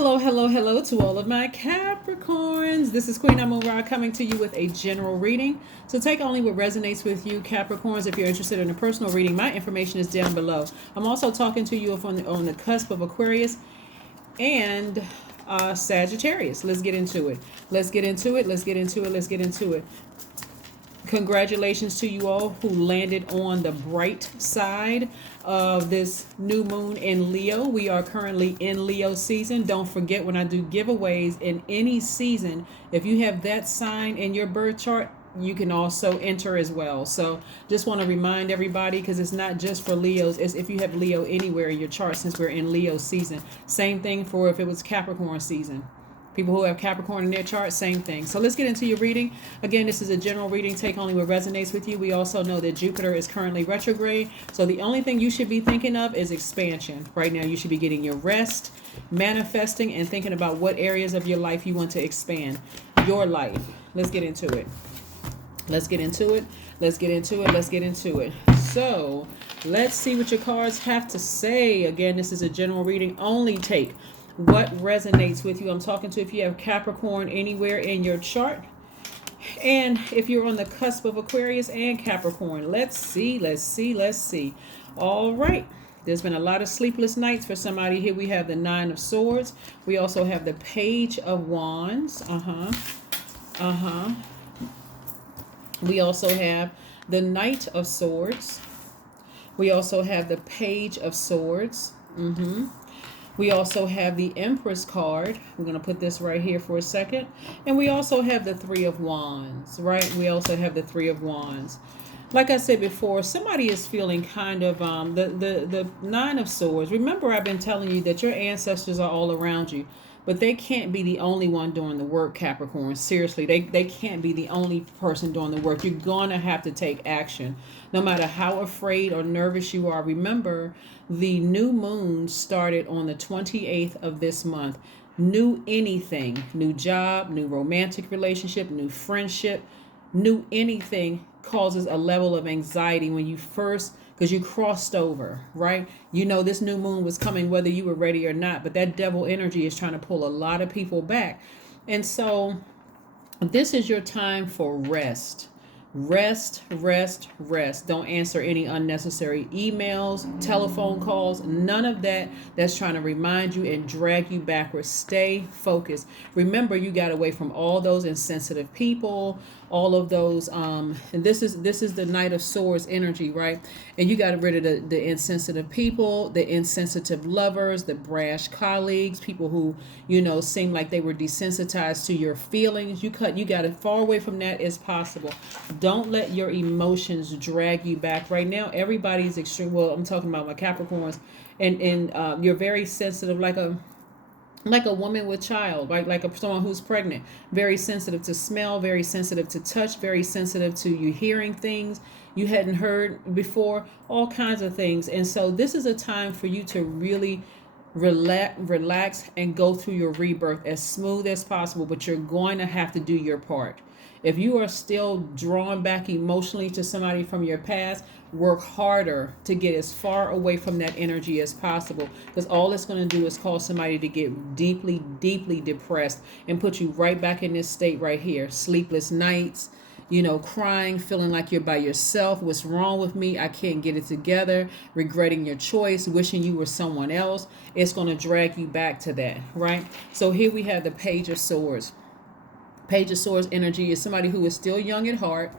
Hello to all of my Capricorns. This is Queen Amon-Ra coming to you with a general reading. So take only what resonates with you, Capricorns. If you're interested in a personal reading, my information is down below. I'm also talking to you on the cusp of Aquarius and Sagittarius. Let's get into it. Let's get into it. Congratulations to you all who landed on the bright side of this new moon in Leo. We are currently in Leo season. Don't forget, when I do giveaways in any season, if you have that sign in your birth chart, you can also enter as well. So just want to remind everybody, because it's not just for Leos, it's if you have Leo anywhere in your chart, since we're in Leo season. Same thing for if it was Capricorn season. People who have Capricorn in their chart, same thing. So let's get into your reading. Again, this is a general reading. Take only what resonates with you. We also know that Jupiter is currently retrograde. So the only thing you should be thinking of is expansion. Right now, you should be getting your rest, manifesting, and thinking about what areas of your life you want to expand your life. Let's get into it. So let's see what your cards have to say. Again, this is a general reading. Only take what resonates with you. I'm talking to if you have Capricorn anywhere in your chart, and if you're on the cusp of Aquarius and Capricorn. Let's see. All right. There's been a lot of sleepless nights for somebody here. We have the Nine of Swords. We also have the Page of Wands. We also have the Knight of Swords. We also have the Page of Swords. We also have the Empress card. We're going to put this right here for a second. And we also have the Three of Wands, right? We also have the Three of Wands. Like I said before, somebody is feeling kind of the Nine of Swords. Remember, I've been telling you that your ancestors are all around you, but they can't be the only one doing the work, Capricorn. Seriously, they can't be the only person doing the work. You're going to have to take action. No matter how afraid or nervous you are, remember, the new moon started on the 28th of this month. New anything, new job, new romantic relationship, new friendship, new anything causes a level of anxiety when you first, because you crossed over, right? You know this new moon was coming whether you were ready or not, but that devil energy is trying to pull a lot of people back. And so this is your time for rest. Rest. Don't answer any unnecessary emails, telephone calls, none of that that's trying to remind you and drag you backwards. Stay focused. Remember, you got away from all those insensitive people, all of those and this is the Knight of Swords energy, right? And you got rid of the insensitive people, the insensitive lovers, the brash colleagues, people who, seem like they were desensitized to your feelings. You got as far away from that as possible. Don't let your emotions drag you back. Right now, everybody's extreme. Well, I'm talking about my Capricorns, and you're very sensitive, like a woman with child, right? Like someone who's pregnant, very sensitive to smell, very sensitive to touch, very sensitive to you hearing things you hadn't heard before, all kinds of things. And so this is a time for you to really relax and go through your rebirth as smooth as possible, but you're going to have to do your part. If you are still drawn back emotionally to somebody from your past, work harder to get as far away from that energy as possible, because all it's going to do is cause somebody to get deeply depressed and put you right back in this state right here. Sleepless nights, crying, feeling like you're by yourself. What's wrong with me? I can't get it together. Regretting your choice, wishing you were someone else. It's going to drag you back to that, right? So here we have the Page of Swords. Page of Swords energy is somebody who is still young at heart.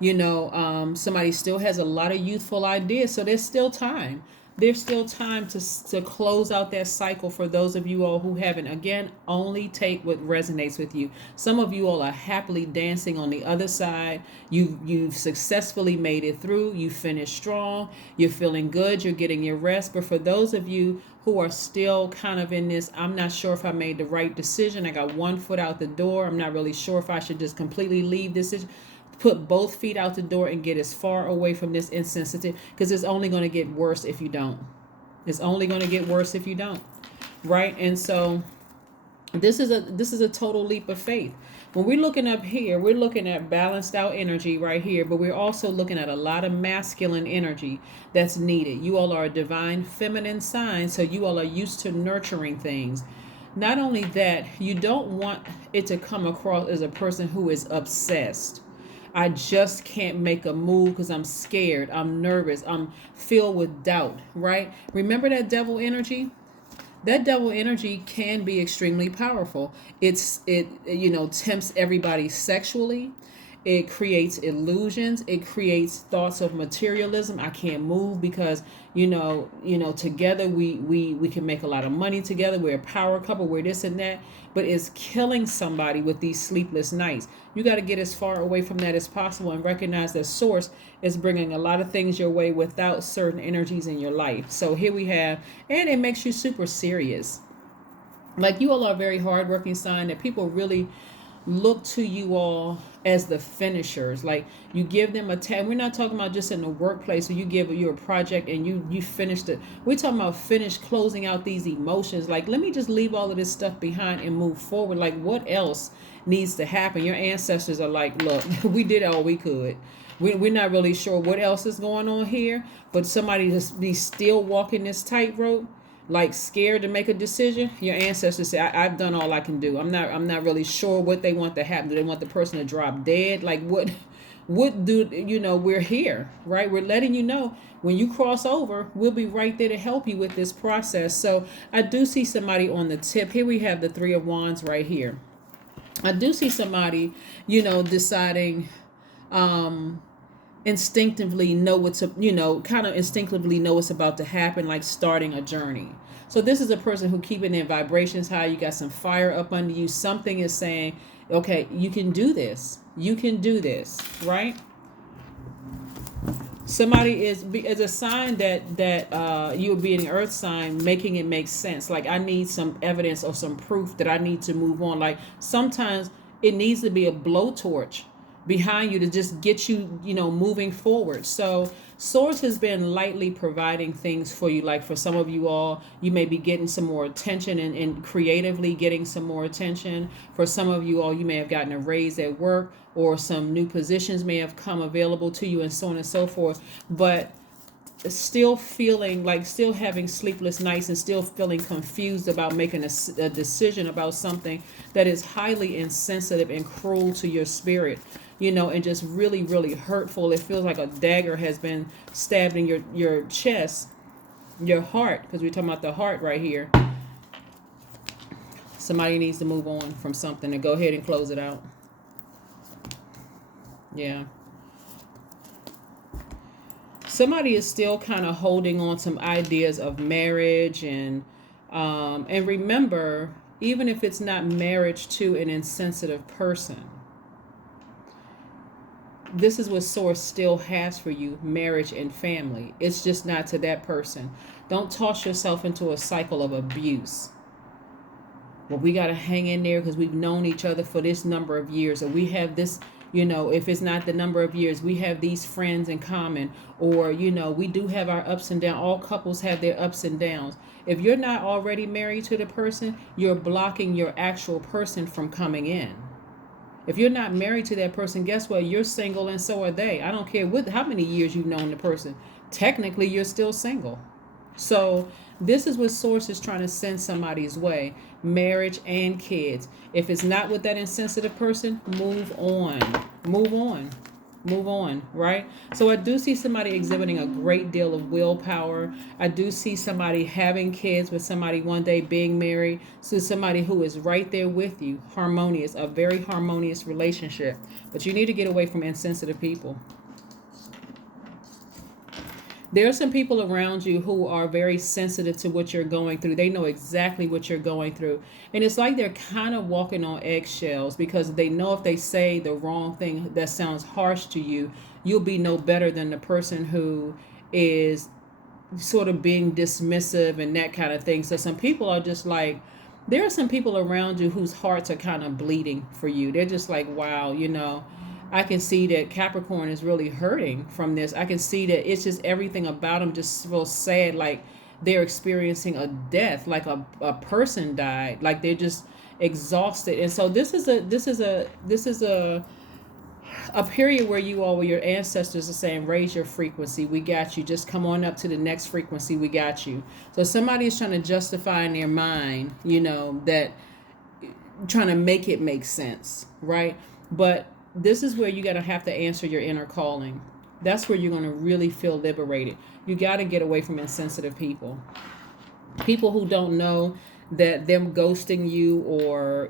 Somebody still has a lot of youthful ideas. So there's still time. There's still time to close out that cycle for those of you all who haven't. Again, only take what resonates with you. Some of you all are happily dancing on the other side. You've successfully made it through. You finished strong. You're feeling good. You're getting your rest. But for those of you who are still kind of in this, I'm not sure if I made the right decision. I got one foot out the door. I'm not really sure if I should just completely leave this. Put both feet out the door and get as far away from this insensitive, because it's only going to get worse if you don't. Right? And so this is a total leap of faith. When we're looking up here, we're looking at balanced out energy right here, but we're also looking at a lot of masculine energy that's needed. You all are a divine feminine sign, so you all are used to nurturing things. Not only that, you don't want it to come across as a person who is obsessed. I just can't make a move because I'm scared, I'm nervous, I'm filled with doubt, right? Remember that devil energy? That devil energy can be extremely powerful. It tempts everybody sexually. It creates illusions. It creates thoughts of materialism. I can't move because together we can make a lot of money together. We're a power couple. We're this and that. But it's killing somebody with these sleepless nights. You got to get as far away from that as possible and recognize that source is bringing a lot of things your way without certain energies in your life. So here we have, and it makes you super serious. Like, you all are a very hardworking sign that people really look to you all as the finishers. Like, you give them a task. We're not talking about just in the workplace where you give you a project and you finished it. We're talking about finish closing out these emotions. Like, let me just leave all of this stuff behind and move forward. Like, what else needs to happen? Your ancestors are like, look, we did all we could. We're not really sure what else is going on here, but somebody just be still walking this tightrope, like scared to make a decision. Your ancestors say, I've done all I can do. I'm not really sure what they want to happen. Do they want the person to drop dead? Like, what do we're here, right? We're letting you know when you cross over, we'll be right there to help you with this process. So I do see somebody on the tip. Here we have the Three of Wands right here. I do see somebody, deciding instinctively know what's kind of instinctively know what's about to happen, like starting a journey. So this is a person who keeping their vibrations high. You got some fire up under you. Something is saying, okay, you can do this, right? Somebody is a sign that you would be an earth sign, making it make sense. Like, I need some evidence or some proof that I need to move on. Like, sometimes it needs to be a blowtorch behind you to just get you, moving forward. So source has been lightly providing things for you. Like, for some of you all, you may be getting some more attention and creatively getting some more attention. For some of you all, you may have gotten a raise at work, or some new positions may have come available to you, and so on and so forth. But still having sleepless nights and still feeling confused about making a decision about something that is highly insensitive and cruel to your spirit, and just really, really hurtful. It feels like a dagger has been stabbed in your chest, your heart, because we're talking about the heart right here. Somebody needs to move on from something and go ahead and close it out. Yeah. Somebody is still kind of holding on some ideas of marriage, and remember, even if it's not marriage to an insensitive person, this is what source still has for you: marriage and family. It's just not to that person. Don't toss yourself into a cycle of abuse. Well, we got to hang in there because we've known each other for this number of years, or we have this, if it's not the number of years, we have these friends in common, or, we do have our ups and downs. All couples have their ups and downs. If you're not already married to the person, you're blocking your actual person from coming in. If you're not married to that person, guess what? You're single, and so are they. I don't care how many years you've known the person. Technically, you're still single. So this is what source is trying to send somebody's way: marriage and kids. If it's not with that insensitive person, move on, right? So I do see somebody exhibiting a great deal of willpower. I do see somebody having kids with somebody one day, being married to somebody who is right there with you. Harmonious, a very harmonious relationship. But you need to get away from insensitive people. There are some people around you who are very sensitive to what you're going through. They know exactly what you're going through. And it's like they're kind of walking on eggshells, because they know if they say the wrong thing that sounds harsh to you, you'll be no better than the person who is sort of being dismissive and that kind of thing. So some people are just like, there are some people around you whose hearts are kind of bleeding for you. They're just like, wow, I can see that Capricorn is really hurting from this. I can see that it's just everything about them just feels sad, like they're experiencing a death, like a person died, like they're just exhausted. And so this is a a period where where your ancestors are saying, raise your frequency, we got you, just come on up to the next frequency, we got you. So somebody is trying to justify in their mind, that trying to make it make sense, right? But this is where you got to have to answer your inner calling. That's where you're going to really feel liberated. You got to get away from insensitive people. People who don't know that them ghosting you, or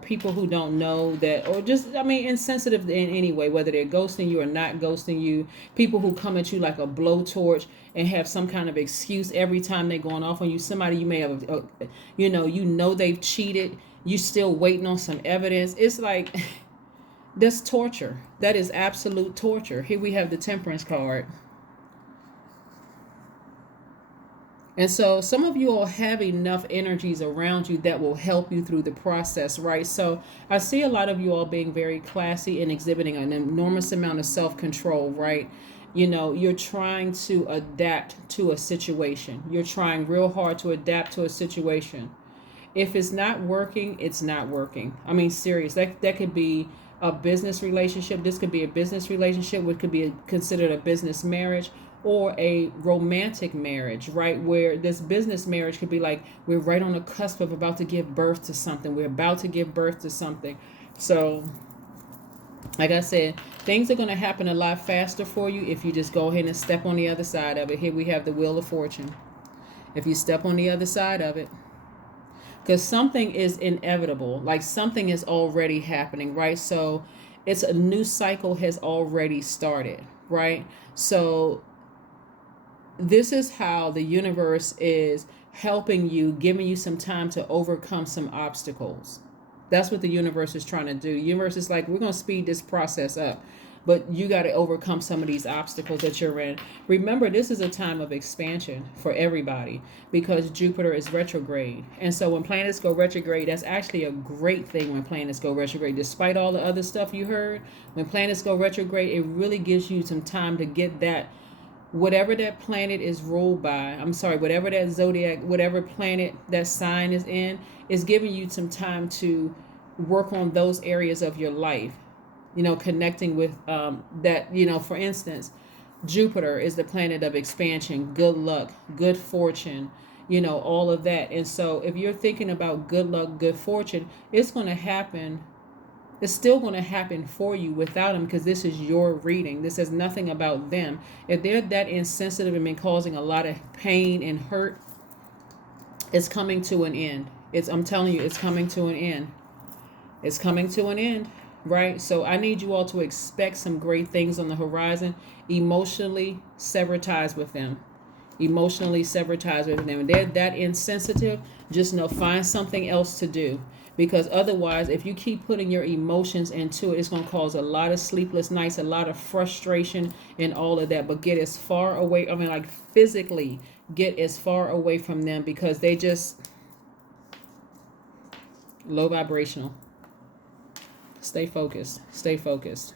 people who don't know that, or just, insensitive in any way, whether they're ghosting you or not ghosting you. People who come at you like a blowtorch and have some kind of excuse every time they're going off on you. Somebody you may have, they've cheated. You still waiting on some evidence. It's like, that's torture. That is absolute torture. Here we have the Temperance card. And so some of you all have enough energies around you that will help you through the process, right? So I see a lot of you all being very classy and exhibiting an enormous amount of self-control, right? You're trying to adapt to a situation. You're trying real hard to adapt to a situation. If it's not working, it's not working. Serious. That could be a business relationship. This could be a business relationship, which could be considered a business marriage, or a romantic marriage, right? Where this business marriage could be like, we're right on the cusp of about to give birth to something. We're about to give birth to something. So, like I said, things are going to happen a lot faster for you if you just go ahead and step on the other side of it. Here we have the Wheel of Fortune. If you step on the other side of it, because something is inevitable, like something is already happening, right? So it's a new cycle has already started, right? So this is how the universe is helping you, giving you some time to overcome some obstacles. That's what the universe is trying to do. The universe is like, we're going to speed this process up, but you got to overcome some of these obstacles that you're in. Remember, this is a time of expansion for everybody because Jupiter is retrograde. And so when planets go retrograde, that's actually a great thing when planets go retrograde. Despite all the other stuff you heard, when planets go retrograde, it really gives you some time to get that, whatever that planet is ruled by, whatever that zodiac, whatever planet that sign is in, is giving you some time to work on those areas of your life, connecting with that, for instance, Jupiter is the planet of expansion, good luck, good fortune, all of that. And so if you're thinking about good luck, good fortune, it's going to happen. It's still going to happen for you without them, because this is your reading. This has nothing about them. If they're that insensitive and been causing a lot of pain and hurt, it's coming to an end. I'm telling you, it's coming to an end. It's coming to an end, right? So I need you all to expect some great things on the horizon. Emotionally sever ties with them. Emotionally sever ties with them. They're that insensitive. Just find something else to do. Because otherwise, if you keep putting your emotions into it, it's going to cause a lot of sleepless nights, a lot of frustration and all of that. But get as far away, physically get as far away from them, because they just low vibrational. Stay focused. Stay focused.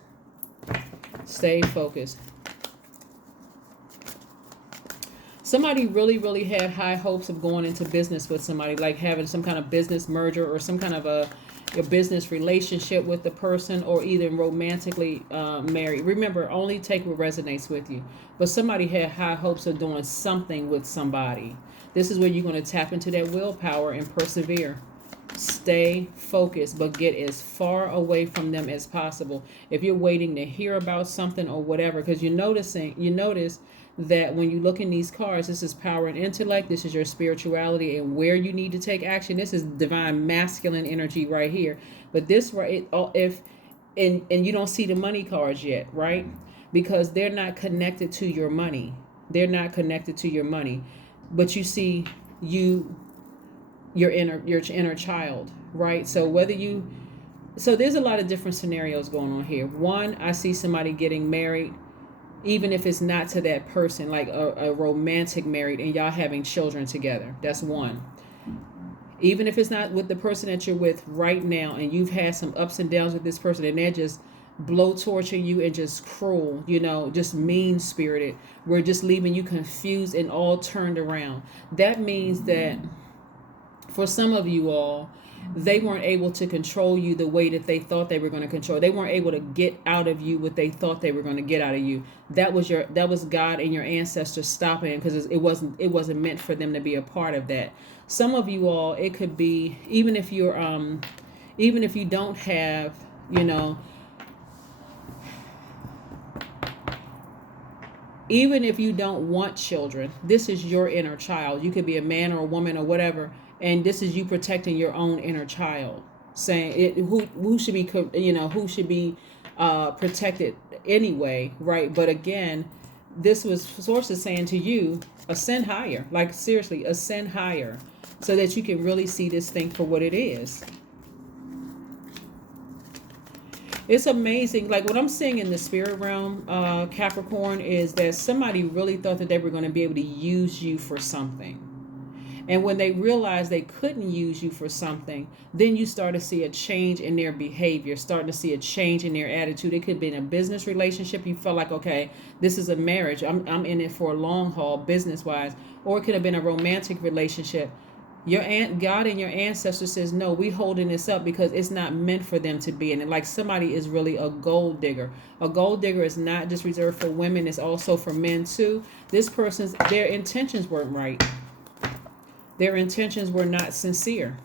Stay focused. Somebody really, really had high hopes of going into business with somebody, like having some kind of business merger or some kind of a business relationship with the person, or either romantically married. Remember, only take what resonates with you. But somebody had high hopes of doing something with somebody. This is where you're going to tap into that willpower and persevere. Stay focused, but get as far away from them as possible. If you're waiting to hear about something or whatever, because you notice that when you look in these cards, this is power and intellect, this is your spirituality and where you need to take action. This is divine masculine energy right here. But this, right, if and you don't see the money cards yet, right? Because they're not connected to your money. They're not connected to your money. But you see your inner child, right? So there's a lot of different scenarios going on here. One, I see somebody getting married, even if it's not to that person, like a romantic married, and y'all having children together. That's one. Even if it's not with the person that you're with right now, and you've had some ups and downs with this person, and they're just blowtorching you and just cruel, just mean-spirited. We're just leaving you confused and all turned around. That means that for some of you all, they weren't able to control you the way that they thought they were going to control. They weren't able to get out of you what they thought they were going to get out of you. That was God and your ancestors stopping it, because it wasn't meant for them to be a part of that. Some of you all, it could be, even if you don't have, even if you don't want children, this is your inner child. You could be a man or a woman or whatever, and this is you protecting your own inner child, saying who should be, protected anyway, right? But again, this was sources saying to you, ascend higher. Like, seriously, ascend higher, so that you can really see this thing for what it is. It's amazing. Like, what I'm seeing in the spirit realm, Capricorn, is that somebody really thought that they were going to be able to use you for something. And when they realized they couldn't use you for something, then you start to see a change in their behavior, starting to see a change in their attitude. It could be in a business relationship. You felt like, okay, this is a marriage. I'm in it for a long haul, business-wise. Or it could have been a romantic relationship. God and your ancestors says, no, we holding this up because it's not meant for them to be in it. Like, somebody is really a gold digger. A gold digger is not just reserved for women. It's also for men too. This person's, their intentions weren't right. Their intentions were not sincere.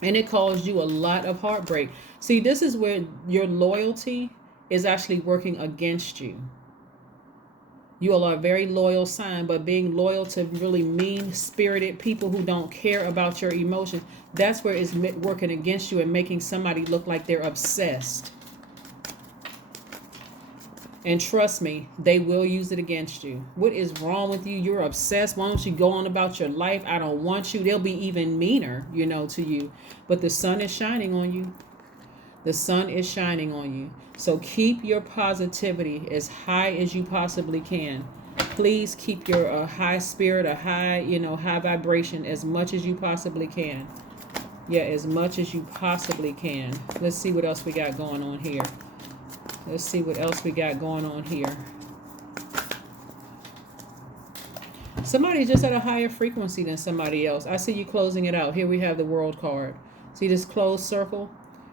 And it caused you a lot of heartbreak. See, this is where your loyalty is actually working against you. You all are a very loyal sign, but being loyal to really mean-spirited people who don't care about your emotions, that's where it's working against you and making somebody look like they're obsessed. And trust me, they will use it against you. What is wrong with you? You're obsessed. Why don't you go on about your life? I don't want you. They'll be even meaner, to you. But the sun is shining on you. The sun is shining on you. So keep your positivity as high as you possibly can. Please keep your high spirit, a high, high vibration as much as you possibly can. Yeah, as much as you possibly can. Let's see what else we got going on here. Let's see what else we got going on here. Somebody's just at a higher frequency than somebody else. I see you closing it out. Here we have the World card. See this closed circle?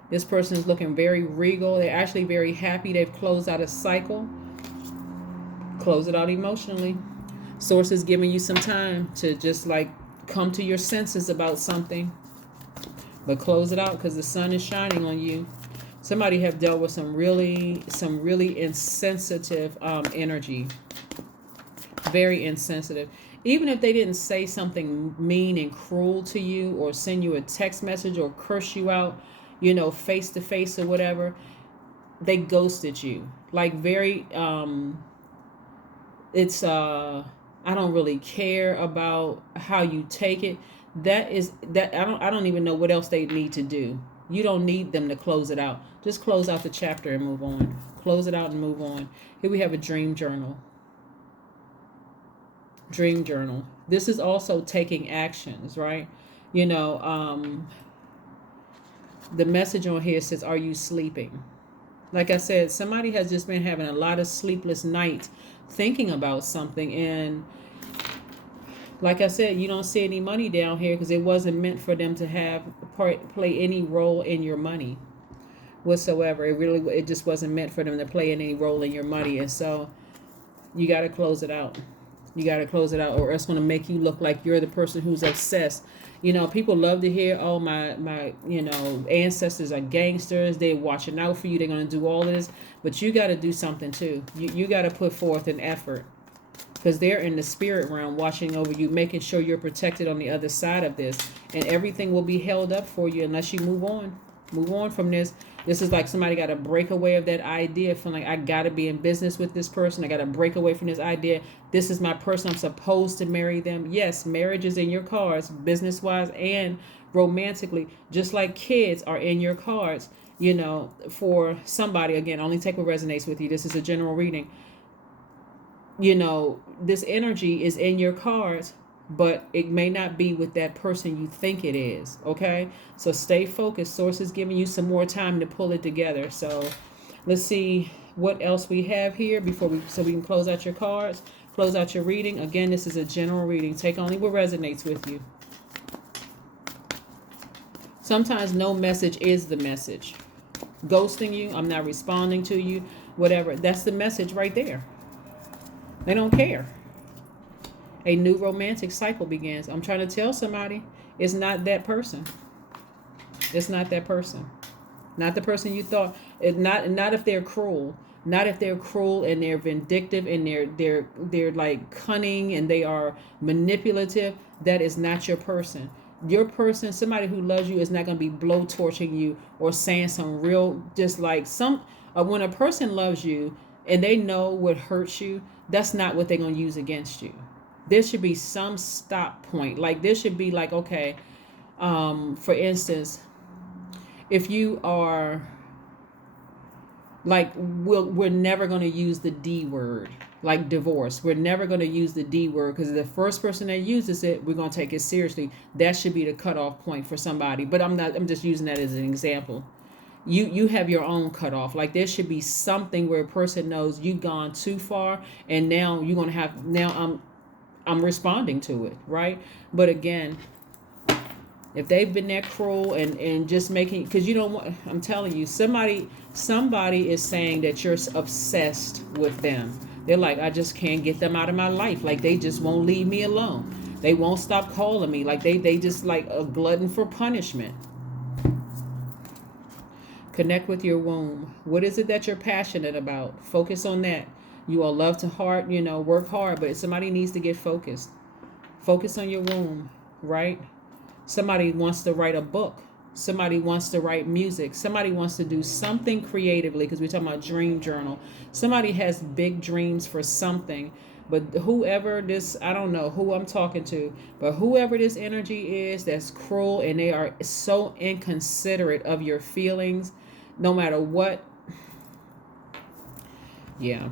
This person is looking very regal. They're actually very happy. They've closed out a cycle. Close it out emotionally. Source is giving you some time to just like come to your senses about something. But close it out, because the sun is shining on you. Somebody have dealt with some really insensitive energy. Very insensitive. Even if they didn't say something mean and cruel to you, or send you a text message, or curse you out, face to face or whatever, they ghosted you. Like, very, it's, I don't really care about how you take it. I don't even know what else they need to do. You don't need them to close it out. Just close out the chapter and move on. Close it out and move on. Here we have a dream journal. Dream journal. This is also taking actions, right? The message on here says, are you sleeping? Like I said, somebody has just been having a lot of sleepless nights thinking about something. And like I said, you don't see any money down here because it wasn't meant for them to play any role in your money whatsoever. It just wasn't meant for them to play any role in your money. And so you got to close it out. You got to close it out, or it's going to make you look like you're the person who's obsessed. People love to hear, oh, my ancestors are gangsters. They're watching out for you. They're going to do all of this. But you got to do something too. You got to put forth an effort, because they're in the spirit realm watching over you, making sure you're protected on the other side of this. And everything will be held up for you unless you move on. Move on from this. This is like somebody got to break away of that idea, feeling like I got to be in business with this person. I got to break away from this idea. This is my person. I'm supposed to marry them. Yes, marriage is in your cards, business-wise and romantically, just like kids are in your cards, for somebody. Again, only take what resonates with you. This is a general reading. This energy is in your cards, but it may not be with that person you think it is. Okay, so stay focused. Source is giving you some more time to pull it together. So let's see what else we have here so we can close out your cards, close out your reading. Again, this is a general reading. Take only what resonates with you. Sometimes no message is the message. Ghosting you, I'm not responding to you, whatever. That's the message right there. They don't care. A new romantic cycle begins. I'm trying to tell somebody it's not that person. It's not that person. Not the person you thought. Not if they're cruel. Not if they're cruel and they're vindictive and they're like cunning and they are manipulative. That is not your person. Your person, somebody who loves you, is not going to be blowtorching you or saying some real, just like some. When a person loves you and they know what hurts you, that's not what they're going to use against you. There should be some stop point. Like there should be like, okay, for instance, if you are like, we're never going to use the D word, like divorce. We're never going to use the D word because the first person that uses it, we're going to take it seriously. That should be the cutoff point for somebody. But I'm just using that as an example. You have your own cutoff. Like there should be something where a person knows you've gone too far, and now you're going to have, now I'm responding to it, right? But again, if they've been that cruel and just making, because you don't want, I'm telling you, somebody is saying that you're obsessed with them. They're like, I just can't get them out of my life. Like they just won't leave me alone. They won't stop calling me. Like they just like a glutton for punishment. Connect with your womb. What is it that you're passionate about? Focus on that. You all love to work hard, but somebody needs to get focused. Focus on your womb, right? Somebody wants to write a book. Somebody wants to write music. Somebody wants to do something creatively, because we're talking about dream journal. Somebody has big dreams for something. But whoever this, I don't know who I'm talking to, but whoever this energy is that's cruel and they are so inconsiderate of your feelings, no matter what. Yeah.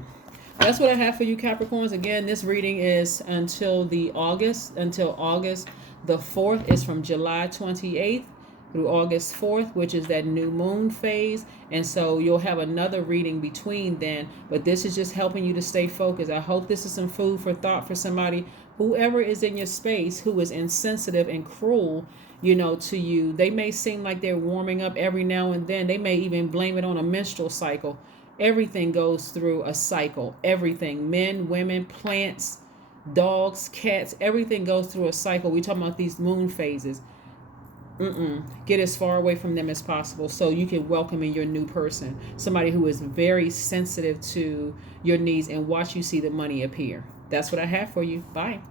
That's what I have for you, Capricorns. Again, this reading is until August the 4th. Is from July 28th through August 4th, which is that new moon phase. And so you'll have another reading between then. But this is just helping you to stay focused. I hope this is some food for thought for somebody, whoever is in your space, who is insensitive and cruel, to you. They may seem like they're warming up every now and then. They may even blame it on a menstrual cycle. Everything goes through a cycle. Everything. Men, women, plants, dogs, cats, everything goes through a cycle. We're talking about these moon phases. Get as far away from them as possible so you can welcome in your new person. Somebody who is very sensitive to your needs, and watch you see the money appear. That's what I have for you. Bye.